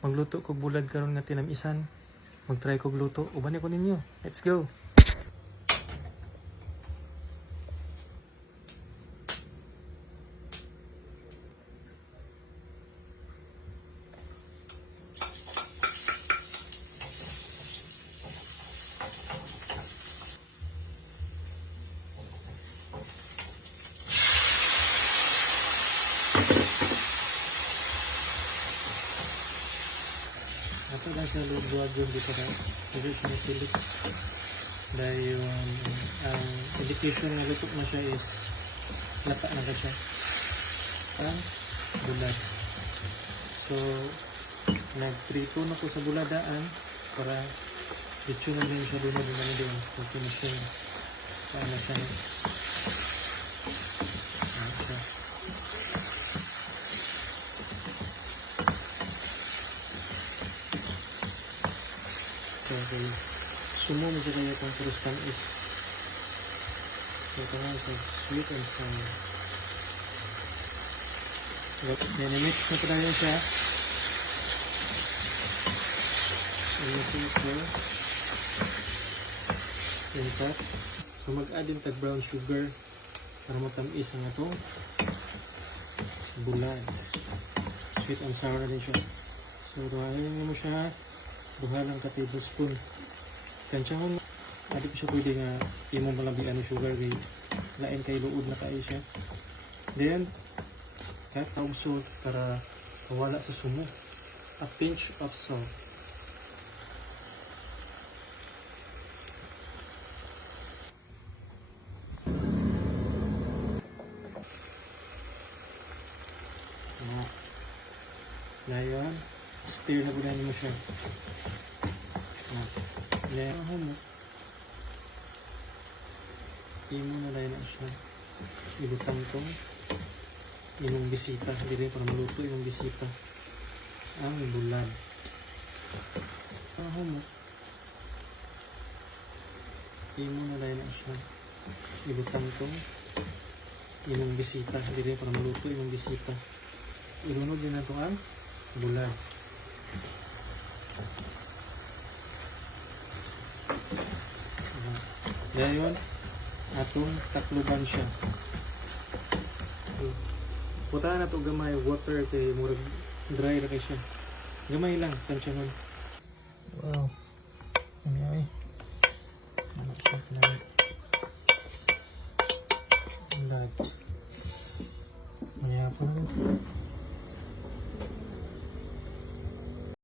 Magluto kog bulad karon nga tinamisan. Mag-try kog luto. Uban ko ninyo. Let's go. Ato lang siya luwag yung dito na pwede siya nasilit dahil yung ang indication na luto na siya is lata na ka siya ang bulad. So nagprito na ko sa buladaan para dito na rin siya doon doon so pinasyon paano siya na siya. Okay, sumo mo sa kanya itong krustan is ito nga sa sweet and sour. Mix na tayo siya. So mag-add din tag brown sugar para matamis ang itong bulad. Sweet and sour na din siya. So ruhahin mo siya. Duha lang ka tablespoon. Kansyahon, adi ko siya pwede nga imong malabihan ng sugar kay lain kay luod na kayo siya. Then, taong salt para mawala sa sumo. A pinch of salt. Ngayon, stir na bulan mo siya. Ngayon, imo na layo na siya. Ibutang itong imong bisita. Hindi rin para maluto imong bisita. Ang bulad. Imo na layo na siya. Ibutang itong imong bisita. Hindi rin para maluto imong bisita. Ilunod din na ito ang bulad. Ngayon, atong takluban siya. Putahan na ito gamay water kay murag dry na kay siya. Gamay lang, tansya nun. Wow. Anyway. Ano siya pinag bulad. Maya po.